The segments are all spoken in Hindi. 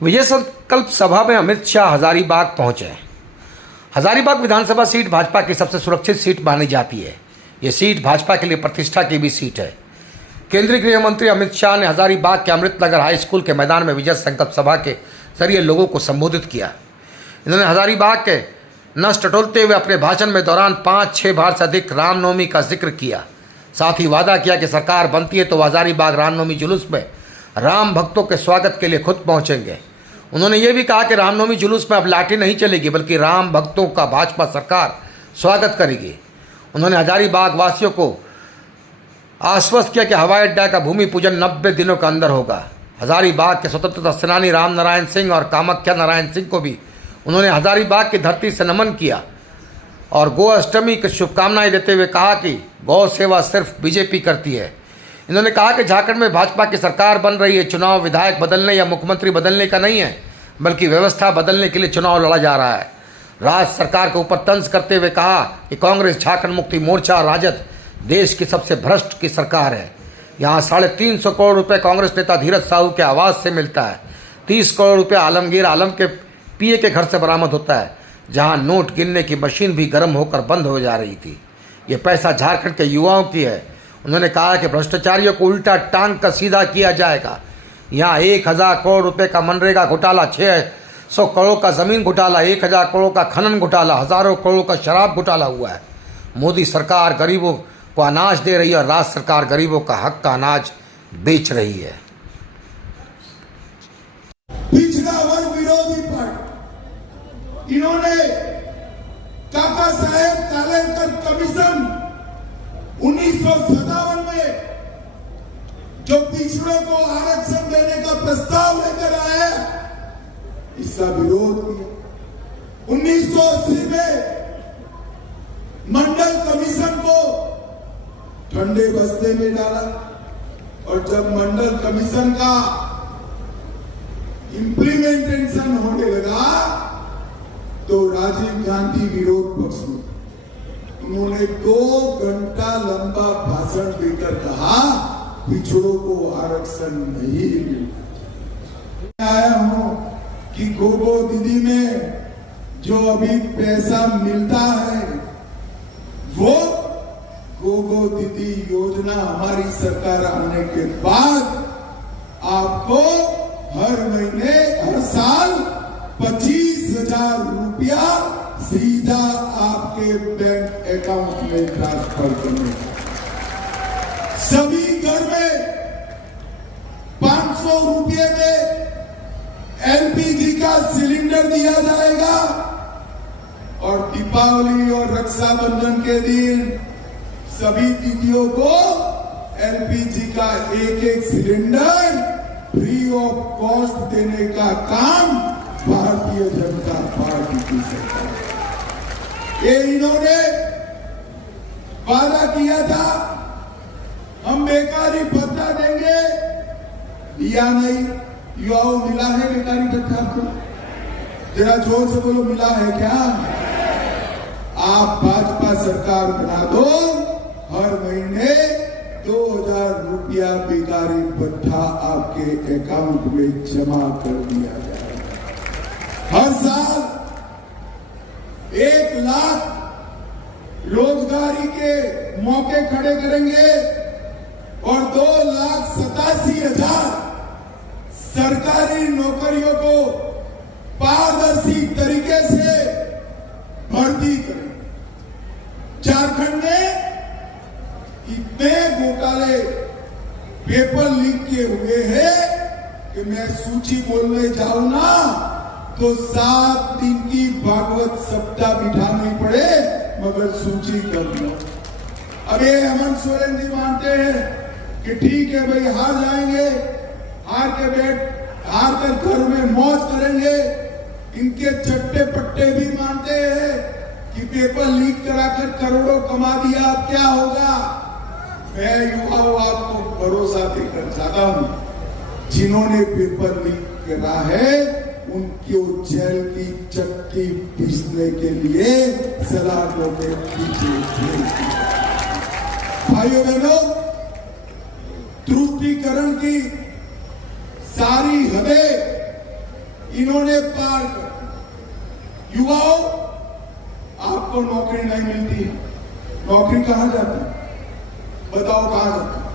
विजय संकल्प सभा में अमित शाह हजारीबाग पहुंचे। हजारीबाग विधानसभा सीट भाजपा की सबसे सुरक्षित सीट मानी जाती है। ये सीट भाजपा के लिए प्रतिष्ठा की भी सीट है। केंद्रीय गृह मंत्री अमित शाह ने हजारीबाग के अमृतनगर हाई स्कूल के मैदान में विजय संकल्प सभा के जरिए लोगों को संबोधित किया। इन्होंने हजारीबाग के नस टटोलते हुए अपने भाषण में दौरान 5-6 बार से अधिक रामनवमी का जिक्र किया। साथ ही वादा किया कि सरकार बनती है तो हजारीबाग रामनवमी जुलूस में राम भक्तों के स्वागत के लिए खुद पहुंचेंगे। उन्होंने ये भी कहा कि रामनवमी जुलूस में अब लाठी नहीं चलेगी, बल्कि राम भक्तों का भाजपा सरकार स्वागत करेगी। उन्होंने हजारीबाग वासियों को आश्वस्त किया कि हवाई अड्डा का भूमि पूजन 90 दिनों के अंदर होगा। हजारीबाग के स्वतंत्रता सेनानी राम नारायण सिंह और कामाख्या नारायण सिंह को भी उन्होंने हजारीबाग की धरती से नमन किया और गौ अष्टमी की शुभकामनाएं देते हुए कहा कि गौ सेवा सिर्फ बीजेपी करती है। इन्होंने कहा कि झारखंड में भाजपा की सरकार बन रही है। चुनाव विधायक बदलने या मुख्यमंत्री बदलने का नहीं है, बल्कि व्यवस्था बदलने के लिए चुनाव लड़ा जा रहा है। राज्य सरकार के ऊपर तंज करते हुए कहा कि कांग्रेस, झारखंड मुक्ति मोर्चा और राजद देश की सबसे भ्रष्ट की सरकार है। यहाँ 350 करोड़ रुपए कांग्रेस नेता धीरज साहू के आवास से मिलता है। 30 करोड़ रुपए आलमगीर आलम के पीए के घर से बरामद होता है, जहाँ नोट गिनने की मशीन भी गर्म होकर बंद हो जा रही थी। ये पैसा झारखंड के युवाओं की है। उन्होंने कहा कि भ्रष्टाचारियों को उल्टा टांग कर सीधा किया जाएगा। यहाँ 1000 करोड़ रुपए का मनरेगा घोटाला, 600 करोड़ का जमीन घोटाला, 1000 करोड़ का खनन घोटाला, हजारों करोड़ का शराब घोटाला हुआ है। मोदी सरकार गरीबों को अनाज दे रही है और राज्य सरकार गरीबों का हक का अनाज बेच रही है। पिछड़ा वर्ग विरोधी पार्टी, इन्होंने काका साहेब कालेलकर कमीशन 1957 में जो पिछड़ों को आरक्षण देने का प्रस्ताव लेकर आए, इसका विरोध किया। 1980 में मंडल कमीशन को ठंडे बस्ते में डाला और जब मंडल कमीशन का इंप्लीमेंटेशन होने लगा तो राजीव गांधी विरोध पक्ष में उन्होंने 2 घंटा लंबा भाषण देकर कहा पिछड़ों को आरक्षण नहीं मिलता। आया हूं कि गोगो दीदी में जो अभी पैसा मिलता है वो गोगो दीदी योजना हमारी सरकार आने के बाद आपको हर महीने हर साल 25,000 रुपया सीधा आपके बैंक अकाउंट में ट्रांसफर करने। सभी घर में 500 रुपये में एलपीजी का सिलेंडर दिया जाएगा और दीपावली और रक्षाबंधन के दिन सभी दीदियों को एलपीजी का एक सिलेंडर फ्री ऑफ कॉस्ट देने का काम भारतीय जनता पार्टी की सरकार। ये इन्होंने वादा किया था हम बेकारी भत्ता देंगे, या नहीं? युवाओं, मिला है बेकारी भत्ता आपको? जरा जोर से बोलो, मिला है क्या? आप भाजपा सरकार बना दो, हर महीने 2000 रुपया बेकारी भत्ता आपके अकाउंट में जमा कर दिया जाएगा। हर साल 1 लाख रोजगारी के मौके खड़े करेंगे और 2,87,000 सरकारी नौकरियों को पारदर्शी तरीके से भर्ती करेंगे। झारखंड में इतने घोटाले पेपर लीक के हुए हैं कि मैं सूची बोलने जाऊं ना तो 7 दिन की भागवत सप्ताह बिठानी पड़े, मगर सूची कर लो। अब ये हेमंत सोरेन जी मानते हैं कि ठीक है भाई, हार जाएंगे, हार कर घर में मौज करेंगे। इनके चट्टे पट्टे भी मानते हैं कि पेपर लीक कराकर करोड़ों कमा दिया, अब क्या होगा? मैं युवाओं आपको भरोसा देकर चाहता हूं, जिन्होंने पेपर लीक करा है उनको जेल की चक्की पीसने के लिए सलाखों के पीछे भेज दिया। भाइयों बहनों, त्रुटिकरण की सारी हदें इन्होंने पार कर। युवाओं, आपको नौकरी नहीं मिलती है, नौकरी कहां जाती है? बताओ कहां जाती है?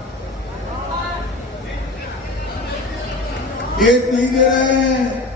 खेत नहीं दे रहे हैं,